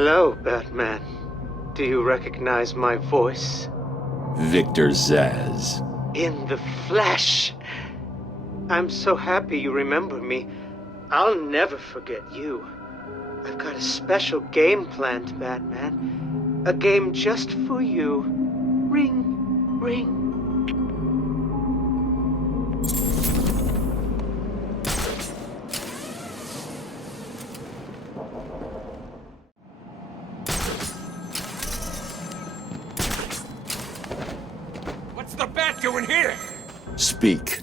Hello, Batman. Do you recognize my voice? Victor Zsasz. In the flesh! I'm so happy you remember me. I'll never forget you. I've got a special game planned, Batman. A game just for you. Ring, ring. What's the bat doing here? Speak.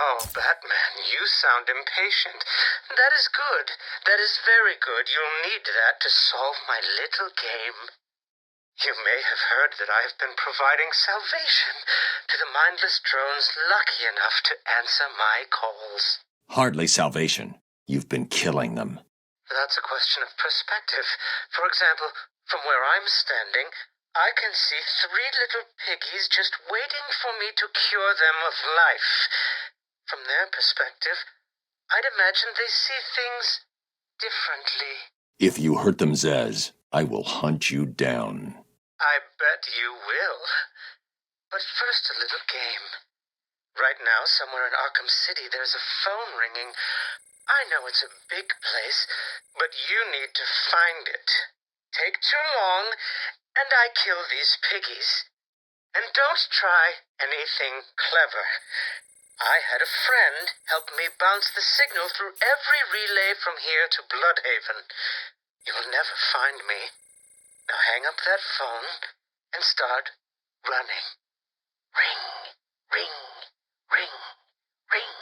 Oh, Batman, you sound impatient. That is good. That is very good. You'll need that to solve my little game. You may have heard that I have been providing salvation to the mindless drones lucky enough to answer my calls. Hardly salvation. You've been killing them. That's a question of perspective. For example, from where I'm standing, I can see 3 little piggies just waiting for me to cure them of life. From their perspective, I'd imagine they see things differently. If you hurt them, Zsasz, I will hunt you down. I bet you will. But first, a little game. Right now, somewhere in Arkham City, there's a phone ringing. I know it's a big place, but you need to find it. Take too long, and I kill these piggies. And don't try anything clever. I had a friend help me bounce the signal through every relay from here to Bloodhaven. You'll never find me. Now hang up that phone and start running. Ring, ring, ring, ring.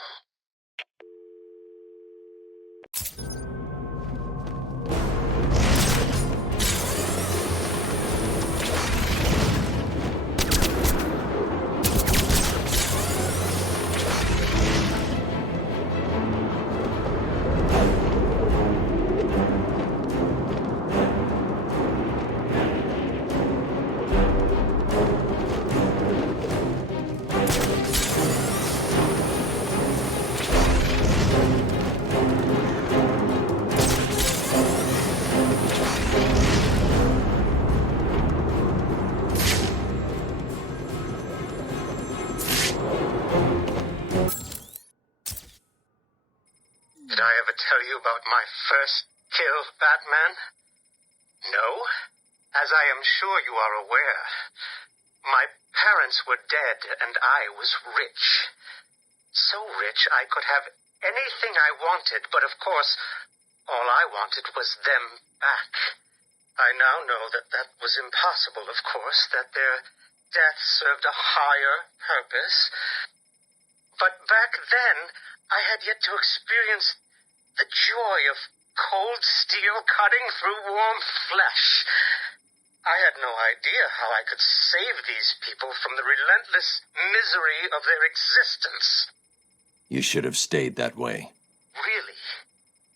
Did I ever tell you about my first kill, Batman? No? As I am sure you are aware, my parents were dead and I was rich. So rich I could have anything I wanted, but of course, all I wanted was them back. I now know that that was impossible, of course, that their death served a higher purpose. But back then, I had yet to experience the joy of cold steel cutting through warm flesh. I had no idea how I could save these people from the relentless misery of their existence. You should have stayed that way. Really?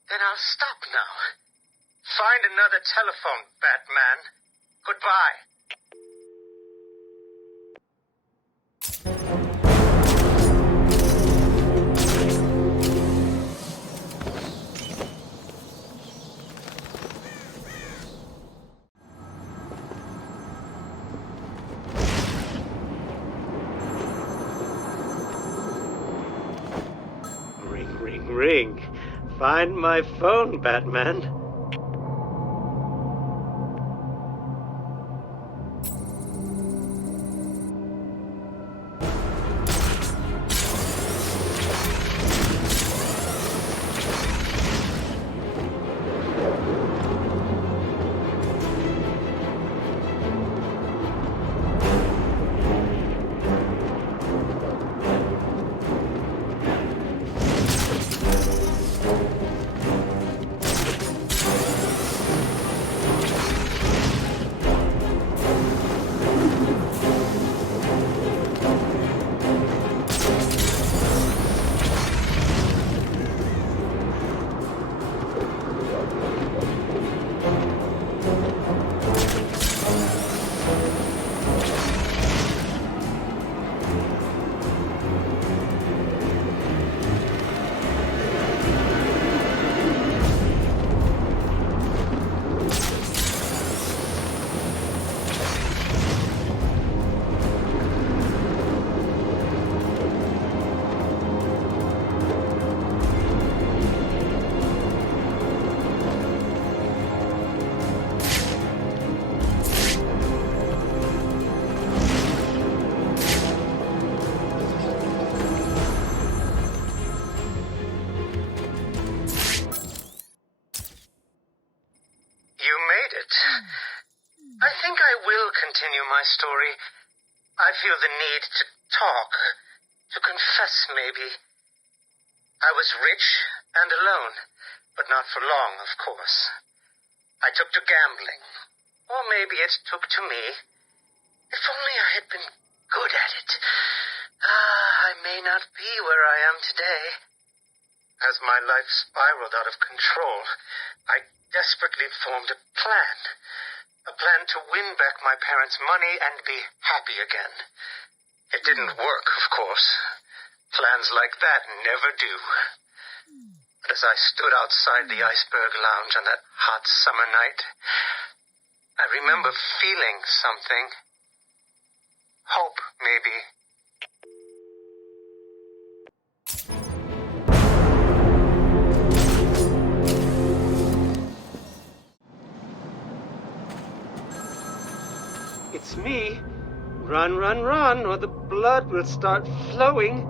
Then I'll stop now. Find another telephone, Batman. Goodbye. Ring. Find my phone, Batman. story, I feel the need to talk, to confess maybe. I was rich and alone, but not for long, of course. I took to gambling, or maybe it took to me. If only I had been good at it. I may not be where I am today. As my life spiraled out of control, I desperately formed a plan. A plan to win back my parents' money and be happy again. It didn't work, of course. Plans like that never do. But as I stood outside the Iceberg Lounge on that hot summer night, I remember feeling something. Hope, maybe. It's me. Run, run, run, or the blood will start flowing.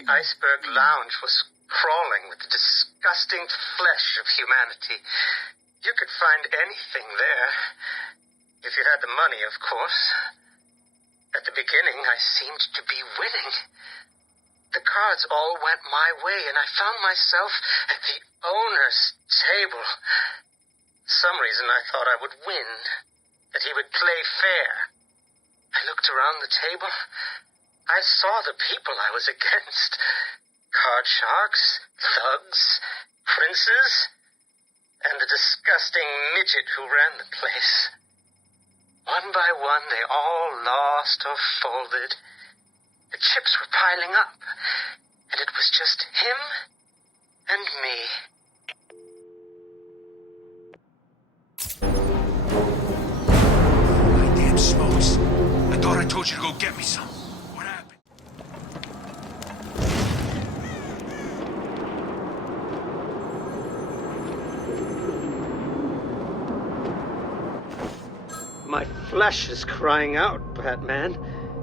The Iceberg Lounge was crawling with the disgusting flesh of humanity. You could find anything there. If you had the money, of course. At the beginning, I seemed to be winning. The cards all went my way, and I found myself at the owner's table. For some reason, I thought I would win, that he would play fair. I looked around the table. I saw the people I was against. Card sharks, thugs, princes, and the disgusting midget who ran the place. One by one, they all lost or folded. The chips were piling up, and it was just him and me. My damn smokes. I thought I told you to go get me some. What happened? My flesh is crying out, Batman.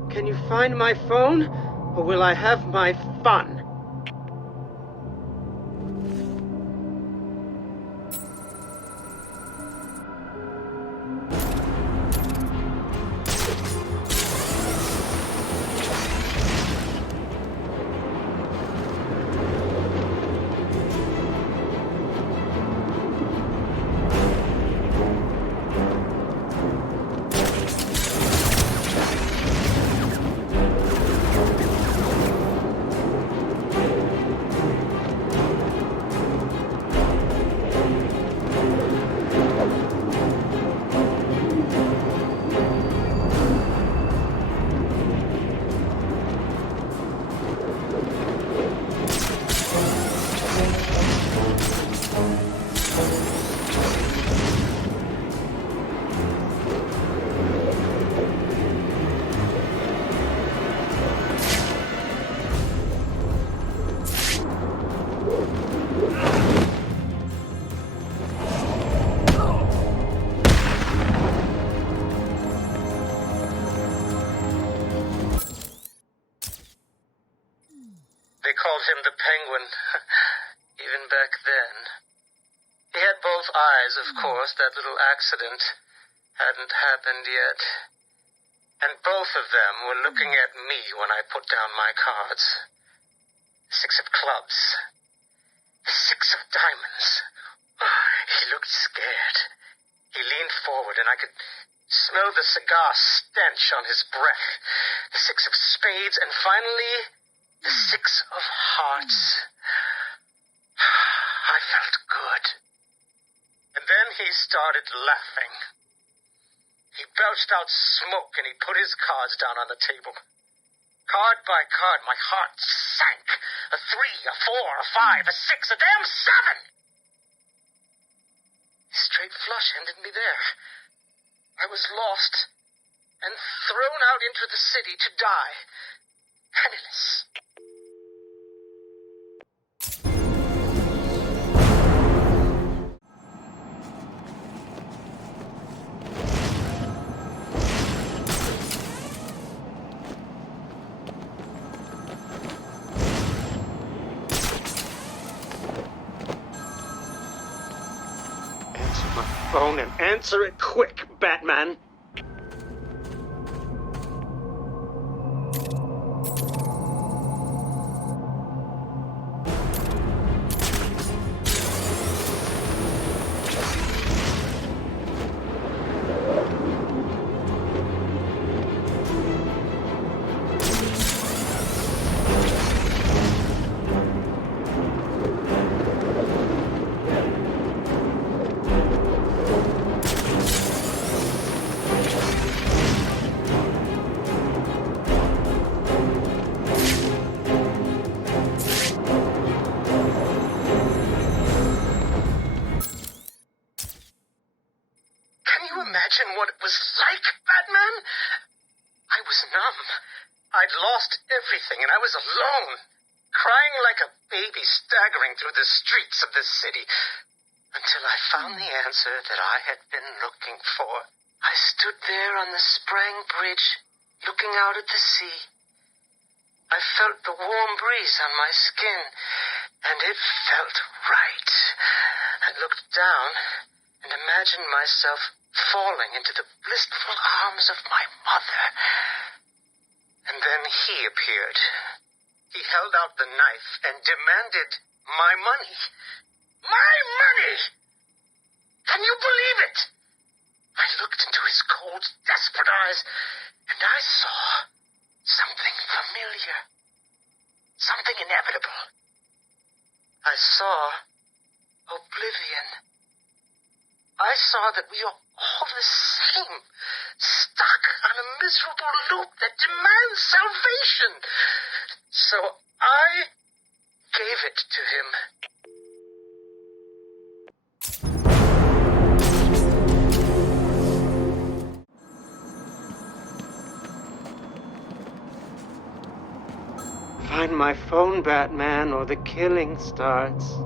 Can you find my phone, or will I have my fun? They called him the Penguin, even back then. He had both eyes, of course. That little accident hadn't happened yet. And both of them were looking at me when I put down my cards. 6 of clubs. 6 of diamonds. He looked scared. He leaned forward, and I could smell the cigar stench on his breath. The 6 of spades, and finally, the 6 of hearts. I felt good. And then he started laughing. He belched out smoke, and he put his cards down on the table. Card by card, my heart sank. A 3, a 4, a 5, a 6, a damn 7! Straight flush ended me there. I was lost and thrown out into the city to die, penniless. Answer my phone and answer it quick, Batman. Imagine what it was like, Batman? I was numb. I'd lost everything, and I was alone, crying like a baby staggering through the streets of this city, until I found the answer that I had been looking for. I stood there on the Sprang Bridge, looking out at the sea. I felt the warm breeze on my skin, and it felt right. I looked down and imagined myself falling into the blissful arms of my mother. And then he appeared. He held out the knife and demanded my money. My money! Can you believe it? I looked into his cold, desperate eyes, and I saw something familiar. Something inevitable. I saw oblivion. I saw that we are all the same, stuck on a miserable loop that demands salvation. So I gave it to him. Find my phone, Batman, or the killing starts.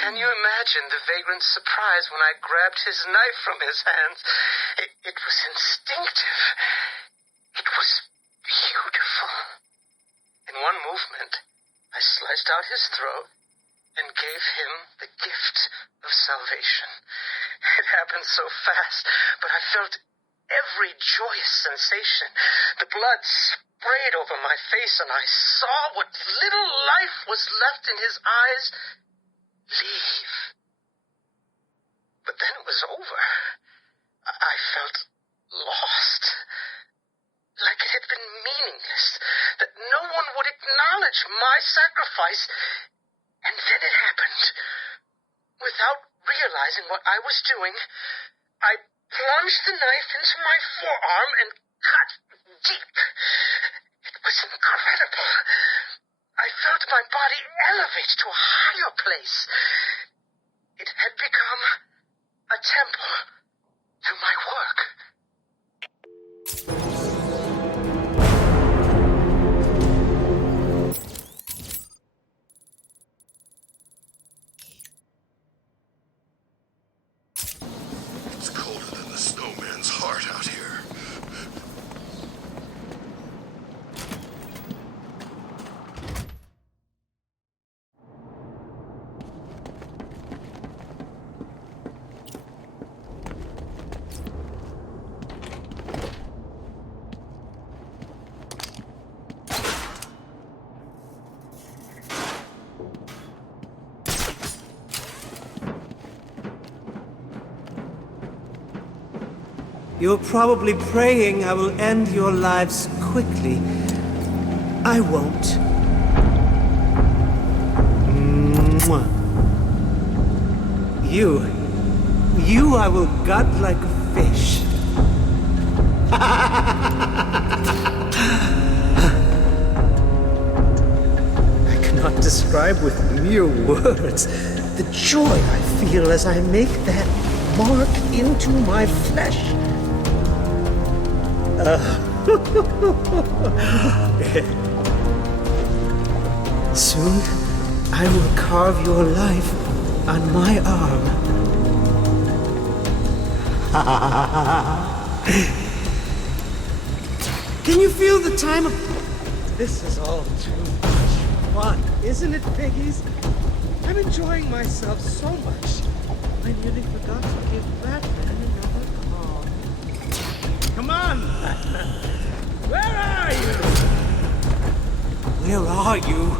Can you imagine the vagrant's surprise when I grabbed his knife from his hands? It was instinctive. It was beautiful. In one movement, I sliced out his throat and gave him the gift of salvation. It happened so fast, but I felt every joyous sensation. The blood sprayed over my face, and I saw what little life was left in his eyes leave. But then it was over. I felt lost. Like it had been meaningless. That no one would acknowledge my sacrifice. And then it happened. Without realizing what I was doing, I plunged the knife into my forearm and cut deep. It was incredible. I felt my body elevate to a higher place. It had become a temple to my work. It's colder than the snowman's heart out here. You're probably praying I will end your lives quickly. I won't. Mwah. You I will gut like a fish. I cannot describe with mere words the joy I feel as I make that mark into my flesh. Soon, I will carve your life on my arm. Can you feel the time of... This is all too much fun, isn't it, piggies? I'm enjoying myself so much. I nearly forgot to give Batman another call. Come on, Batman. Where are you? Where are you?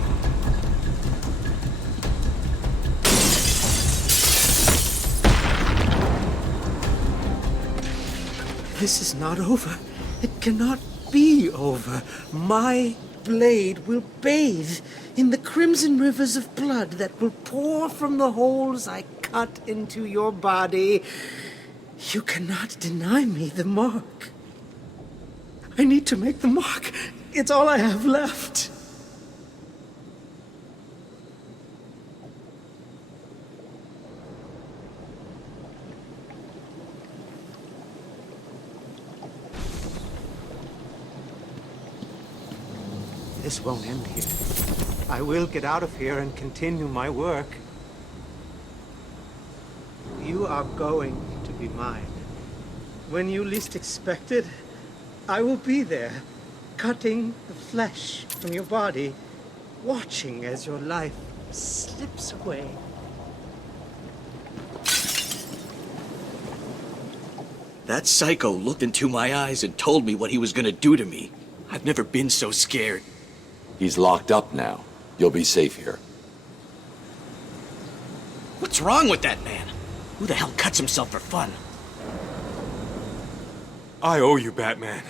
This is not over. It cannot be over. My blade will bathe in the crimson rivers of blood that will pour from the holes I cut into your body. You cannot deny me the mark. I need to make the mark. It's all I have left. This won't end here. I will get out of here and continue my work. You are going to be mine. When you least expect it, I will be there, cutting the flesh from your body, watching as your life slips away. That psycho looked into my eyes and told me what he was gonna do to me. I've never been so scared. He's locked up now. You'll be safe here. What's wrong with that man? Who the hell cuts himself for fun? I owe you, Batman.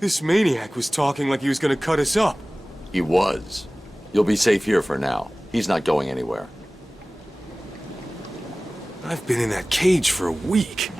This maniac was talking like he was gonna cut us up. He was. You'll be safe here for now. He's not going anywhere. I've been in that cage for a week.